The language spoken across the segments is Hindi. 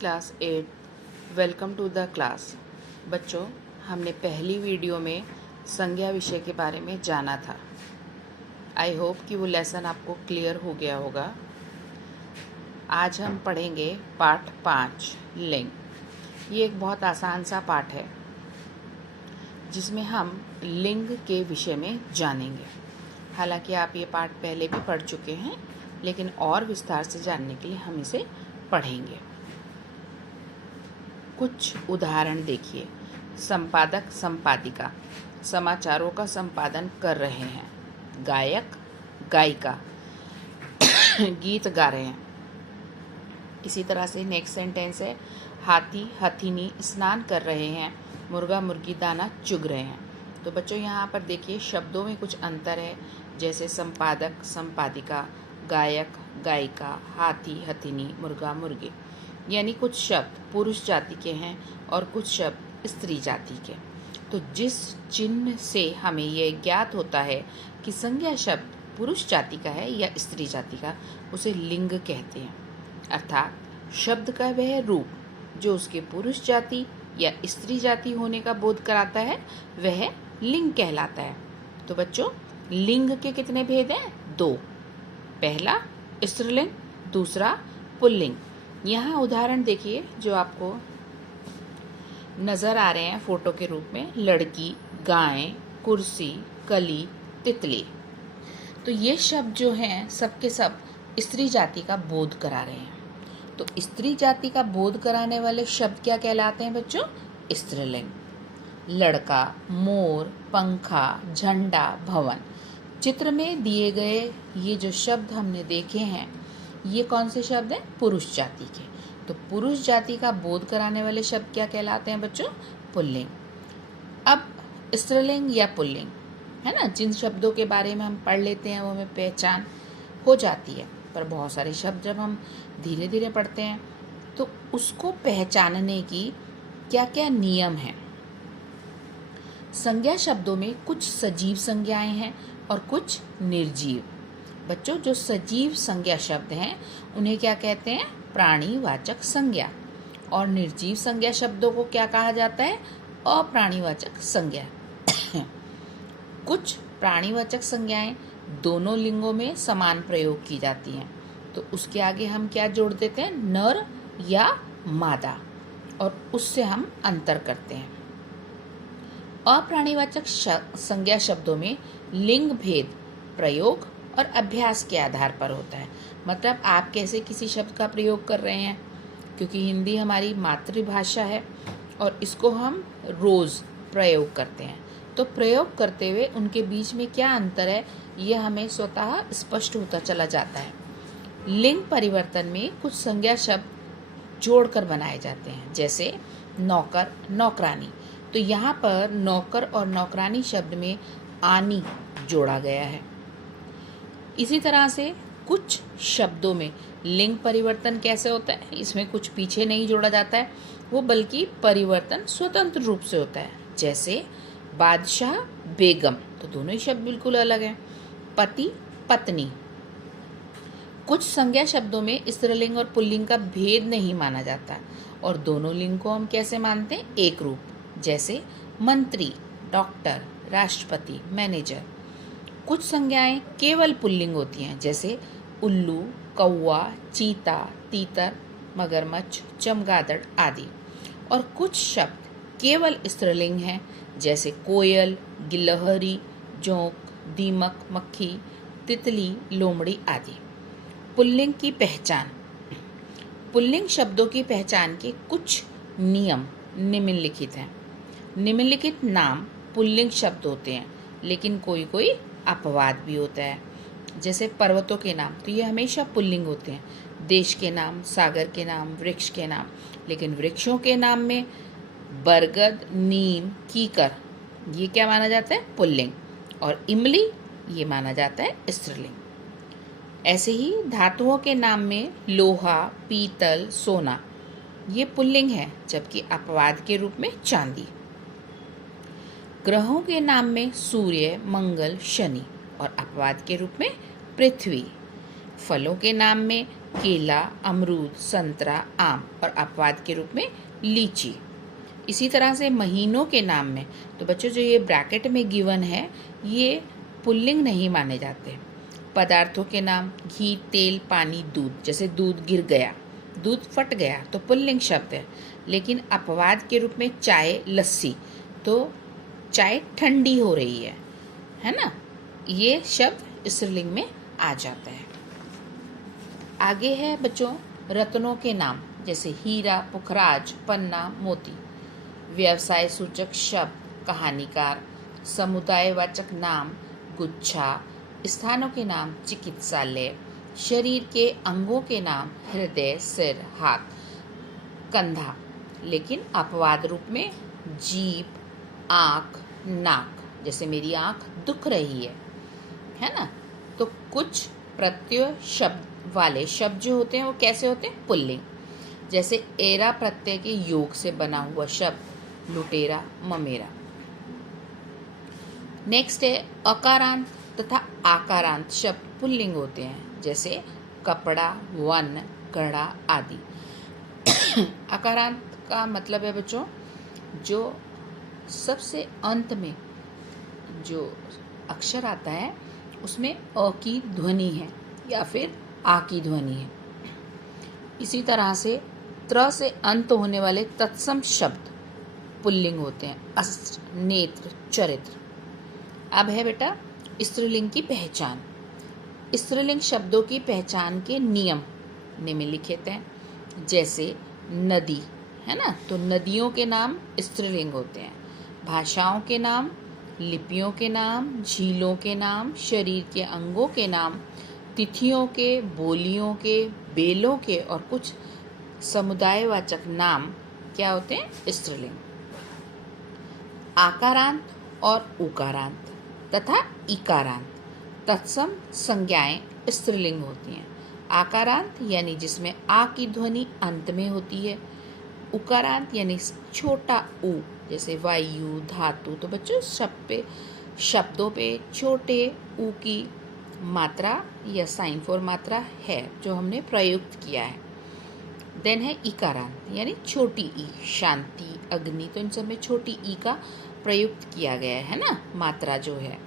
Class 8 welcome to the class. बच्चों, हमने पहली वीडियो में संज्ञा विषय के बारे में जाना था। आई होप कि वो लेसन आपको क्लियर हो गया होगा। आज हम पढ़ेंगे पाठ 5 लिंग। ये एक बहुत आसान सा पाठ है जिसमें हम लिंग के विषय में जानेंगे। हालांकि आप ये पाठ पहले भी पढ़ चुके हैं, लेकिन और विस्तार से जानने के लिए हम इसे पढ़ेंगे। कुछ उदाहरण देखिए। संपादक संपादिका समाचारों का संपादन कर रहे हैं। गायक गायिका गीत गा रहे हैं। इसी तरह से नेक्स्ट सेंटेंस है, हाथी हथिनी स्नान कर रहे हैं। मुर्गा मुर्गी दाना चुग रहे हैं। तो बच्चों, यहाँ पर देखिए शब्दों में कुछ अंतर है, जैसे संपादक संपादिका, गायक गायिका, हाथी हथिनी, मुर्गा मुर्गी। यानी कुछ शब्द पुरुष जाति के हैं और कुछ शब्द स्त्री जाति के। तो जिस चिन्ह से हमें यह ज्ञात होता है कि संज्ञा शब्द पुरुष जाति का है या स्त्री जाति का, उसे लिंग कहते हैं। अर्थात शब्द का वह रूप जो उसके पुरुष जाति या स्त्री जाति होने का बोध कराता है, वह लिंग कहलाता है। तो बच्चों, लिंग के कितने भेद हैं? 2। पहला स्त्रीलिंग, दूसरा पुल्लिंग। यहाँ उदाहरण देखिए जो आपको नजर आ रहे हैं फोटो के रूप में। लड़की, गाय, कुर्सी, कली, तितली। तो ये शब्द जो हैं सबके सब स्त्री जाति का बोध करा रहे हैं। तो स्त्री जाति का बोध कराने वाले शब्द क्या कहलाते हैं बच्चों? स्त्रीलिंग। लड़का, मोर, पंखा, झंडा, भवन। चित्र में दिए गए ये जो शब्द हमने देखे हैं, ये कौन से शब्द हैं? पुरुष जाति के। तो पुरुष जाति का बोध कराने वाले शब्द क्या कहलाते हैं बच्चों? पुल्लिंग। अब स्त्रीलिंग या पुल्लिंग है ना, जिन शब्दों के बारे में हम पढ़ लेते हैं वो हमें पहचान हो जाती है। पर बहुत सारे शब्द जब हम धीरे धीरे पढ़ते हैं तो उसको पहचानने की क्या क्या नियम हैं। संज्ञा शब्दों में कुछ सजीव संज्ञाएं हैं और कुछ निर्जीव। बच्चों, जो सजीव संज्ञा शब्द हैं उन्हें क्या कहते हैं? प्राणीवाचक संज्ञा। और निर्जीव संज्ञा शब्दों को क्या कहा जाता है? अप्राणीवाचक संज्ञा। कुछ प्राणीवाचक संज्ञाएं दोनों लिंगों में समान प्रयोग की जाती हैं। तो उसके आगे हम क्या जोड़ देते हैं? नर या मादा, और उससे हम अंतर करते हैं। अप्राणीवाचक संज्ञा शब्दों में लिंग भेद प्रयोग और अभ्यास के आधार पर होता है। मतलब आप कैसे किसी शब्द का प्रयोग कर रहे हैं, क्योंकि हिंदी हमारी मातृभाषा है और इसको हम रोज प्रयोग करते हैं। तो प्रयोग करते हुए उनके बीच में क्या अंतर है, यह हमें स्वतः स्पष्ट होता चला जाता है। लिंग परिवर्तन में कुछ संज्ञा शब्द जोड़कर बनाए जाते हैं, जैसे नौकर, नौकरानी। तो यहाँ पर नौकर और नौकरानी शब्द में आनी जोड़ा गया है। इसी तरह से कुछ शब्दों में लिंग परिवर्तन कैसे होता है, इसमें कुछ पीछे नहीं जोड़ा जाता है, वो बल्कि परिवर्तन स्वतंत्र रूप से होता है। जैसे बादशाह, बेगम, तो दोनों ही शब्द बिल्कुल अलग हैं। पति, पत्नी। कुछ संज्ञा शब्दों में स्त्रीलिंग और पुल्लिंग का भेद नहीं माना जाता और दोनों लिंग को हम कैसे मानते हैं? एक रूप। जैसे मंत्री, डॉक्टर, राष्ट्रपति, मैनेजर। कुछ संज्ञाएं केवल पुल्लिंग होती हैं, जैसे उल्लू, कौवा, चीता, तीतर, मगरमच्छ, चमगादड़ आदि। और कुछ शब्द केवल स्त्रीलिंग हैं, जैसे कोयल, गिलहरी, जोंक, दीमक, मक्खी, तितली, लोमड़ी आदि। पुल्लिंग की पहचान। पुल्लिंग शब्दों की पहचान के कुछ नियम निम्नलिखित हैं। निम्नलिखित नाम पुल्लिंग शब्द होते हैं, लेकिन कोई कोई अपवाद भी होता है। जैसे पर्वतों के नाम, तो ये हमेशा पुल्लिंग होते हैं। देश के नाम, सागर के नाम, वृक्ष के नाम। लेकिन वृक्षों के नाम में बरगद, नीम, कीकर, ये क्या माना जाता है? पुल्लिंग। और इमली, ये माना जाता है स्त्रीलिंग। ऐसे ही धातुओं के नाम में लोहा, पीतल, सोना, ये पुल्लिंग है, जबकि अपवाद के रूप में चांदी। ग्रहों के नाम में सूर्य, मंगल, शनि, और अपवाद के रूप में पृथ्वी। फलों के नाम में केला, अमरूद, संतरा, आम और अपवाद के रूप में लीची। इसी तरह से महीनों के नाम में, तो बच्चों जो ये ब्रैकेट में गिवन है ये पुल्लिंग नहीं माने जाते। पदार्थों के नाम घी, तेल, पानी, दूध, जैसे दूध गिर गया, दूध फट गया तो पुल्लिंग शब्द है। लेकिन अपवाद के रूप में चाय, लस्सी, तो चाय ठंडी हो रही है ना, ये शब्द स्त्रीलिंग में आ जाता है। आगे है बच्चों रत्नों के नाम, जैसे हीरा, पुखराज, पन्ना, मोती। व्यवसाय सूचक शब्द कहानीकार, समुदायवाचक नाम गुच्छा, स्थानों के नाम चिकित्सालय, शरीर के अंगों के नाम हृदय, सिर, हाथ, कंधा। लेकिन अपवाद रूप में जीभ, आँख, नाक, जैसे मेरी आँख दुख रही है ना। तो कुछ प्रत्यय शब्द वाले शब्द जो होते हैं वो कैसे होते हैं? पुल्लिंग। जैसे एरा प्रत्यय के योग से बना हुआ शब्द लुटेरा, ममेरा। नेक्स्ट है अकारांत तथा आकारांत शब्द पुल्लिंग होते हैं, जैसे कपड़ा, वन, घड़ा आदि। आकारांत का मतलब है बच्चों जो सबसे अंत में जो अक्षर आता है उसमें अ की ध्वनि है या फिर आ की ध्वनि है। इसी तरह से त्र से अंत होने वाले तत्सम शब्द पुल्लिंग होते हैं, अस्त्र, नेत्र, चरित्र। अब है बेटा स्त्रीलिंग की पहचान। स्त्रीलिंग शब्दों की पहचान के नियम निम्नलिखित हैं। जैसे नदी है ना, तो नदियों के नाम स्त्रीलिंग होते हैं। भाषाओं के नाम, लिपियों के नाम, झीलों के नाम, शरीर के अंगों के नाम, तिथियों के, बोलियों के, बेलों के और कुछ समुदायवाचक नाम क्या होते हैं? स्त्रीलिंग। आकारांत और उकारांत तथा इकारांत तत्सम संज्ञाएं स्त्रीलिंग होती हैं। आकारांत यानी जिसमें आ की ध्वनि अंत में होती है। उकारांत यानी छोटा ऊ, जैसे वायु, धातु। तो बच्चों शब्दों पे छोटे ऊ की मात्रा या साइन फॉर मात्रा है जो हमने प्रयुक्त किया है। देन है इकारांत यानी छोटी ई, शांति, अग्नि। तो इन सब में छोटी ई का प्रयुक्त किया गया है ना, मात्रा जो है।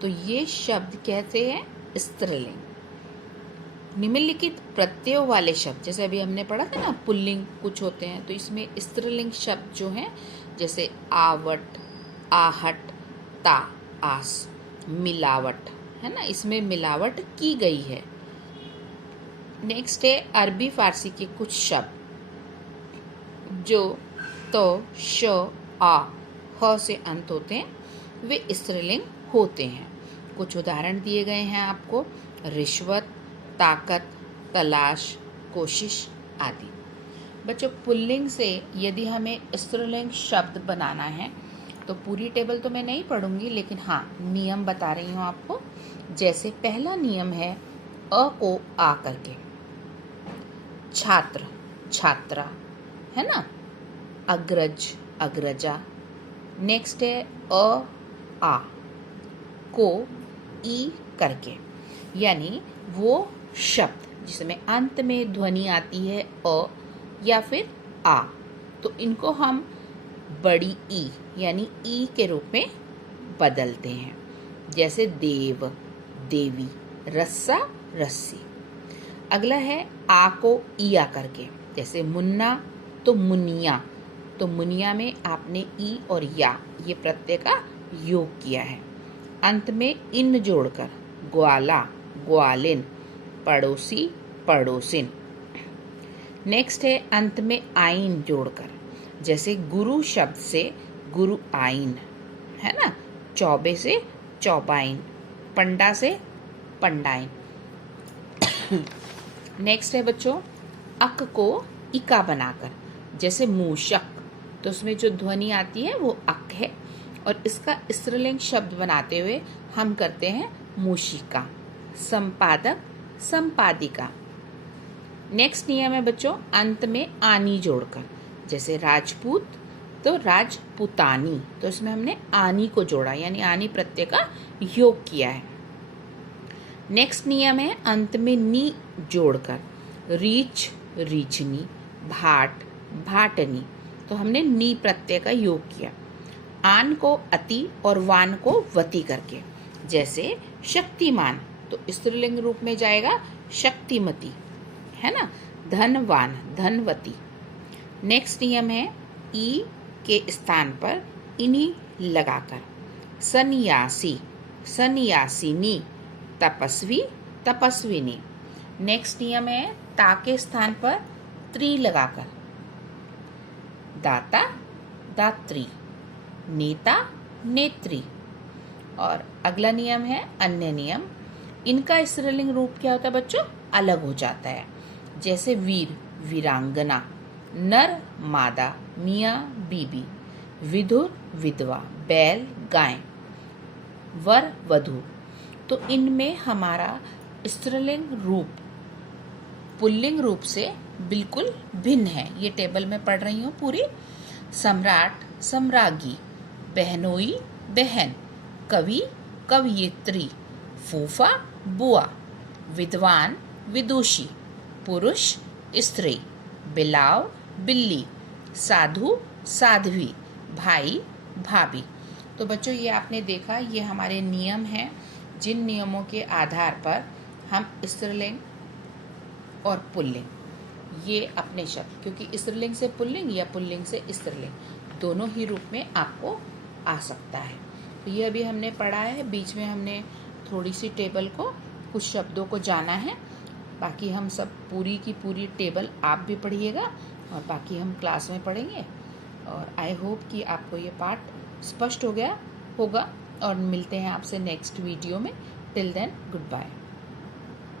तो ये शब्द कहते हैं स्त्रीलिंग। निम्नलिखित प्रत्ययों वाले शब्द, जैसे अभी हमने पढ़ा था ना पुल्लिंग कुछ होते हैं, तो इसमें स्त्रीलिंग शब्द जो हैं जैसे आवट, आहट, ता, आस, मिलावट है ना, इसमें मिलावट की गई है। नेक्स्ट है अरबी फारसी के कुछ शब्द जो तो, श, आ, ह से अंत होते हैं, वे स्त्रीलिंग होते हैं। कुछ उदाहरण दिए गए हैं आपको। रिश्वत, ताकत, तलाश, कोशिश आदि। बच्चों पुल्लिंग से यदि हमें स्त्रीलिंग शब्द बनाना है तो पूरी टेबल तो मैं नहीं पढ़ूंगी, लेकिन हाँ नियम बता रही हूँ आपको। जैसे पहला नियम है अ को आ करके, छात्र, छात्रा है ना, अग्रज, अग्रजा। नेक्स्ट है अ आ को ई करके, यानी वो शब्द जिसमें अंत में ध्वनि आती है अ या फिर आ, तो इनको हम बड़ी ई यानी ई के रूप में बदलते हैं। जैसे देव, देवी, रस्सा, रस्सी। अगला है आ को ईया करके, जैसे मुन्ना तो मुनिया, तो मुनिया में आपने ई और या ये प्रत्यय का योग किया है। अंत में इन जोड़कर ग्वाला, ग्वालिन, पड़ोसी, पड़ोसिन। नेक्स्ट है अंत में आइन जोड़कर, जैसे गुरु शब्द से गुरु आइन है ना, चौबे से चौबाइन, पंडा से पंडाइन। नेक्स्ट है बच्चों अक को इका बनाकर, जैसे मूषक, तो उसमें जो ध्वनि आती है वो अक है, और इसका स्त्रीलिंग शब्द बनाते हुए हम करते हैं मूषिका। संपादक, संपादिका। नेक्स्ट नियम है बच्चों अंत में आनी जोड़कर, जैसे राजपूत तो राजपुतानी, तो इसमें हमने आनी को जोड़ा यानी आनी प्रत्यय का योग किया है। नेक्स्ट नियम है अंत में नी जोड़कर, रीच रीचनी, भाट भाटनी। तो हमने नी प्रत्यय का योग किया। आन को अति और वान को वती करके, जैसे शक्तिमान तो स्त्रीलिंग रूप में जाएगा शक्तिमती, है ना। धनवान धनवती। नेक्स्ट नियम है ई के स्थान पर इनी लगाकर, सन्यासी सन्यासिनी, तपस्वी तपस्विनी। नेक्स्ट नियम है ता के स्थान पर त्री लगाकर, दाता दात्री, नेता नेत्री। और अगला नियम है अन्य नियम। इनका स्त्रीलिंग रूप क्या होता है बच्चों? अलग हो जाता है। जैसे वीर वीरांगना, नर मादा, मियाँ बीबी, विधुर विधवा, बैल गाय, वर वधू। तो इनमें हमारा स्त्रीलिंग रूप पुल्लिंग रूप से बिल्कुल भिन्न है। ये टेबल में पढ़ रही हूँ पूरी। सम्राट सम्राज्ञी, बहनोई बहन, कवि कवयित्री, फूफा बुआ, विद्वान विदुषी, पुरुष स्त्री, बिलाव बिल्ली, साधु साध्वी, भाई भाभी। तो बच्चों ये आपने देखा, ये हमारे नियम हैं जिन नियमों के आधार पर हम स्त्रीलिंग और पुल्लिंग ये अपने शब्द, क्योंकि स्त्रीलिंग से पुल्लिंग या पुल्लिंग से स्त्रीलिंग दोनों ही रूप में आपको आ सकता है। तो ये अभी हमने पढ़ा है, बीच में हमने थोड़ी सी टेबल को कुछ शब्दों को जाना है। बाकी हम सब पूरी की पूरी टेबल आप भी पढ़िएगा और बाकी हम क्लास में पढ़ेंगे। और आई होप कि आपको ये पार्ट स्पष्ट हो गया होगा और मिलते हैं आपसे नेक्स्ट वीडियो में। Till then good bye.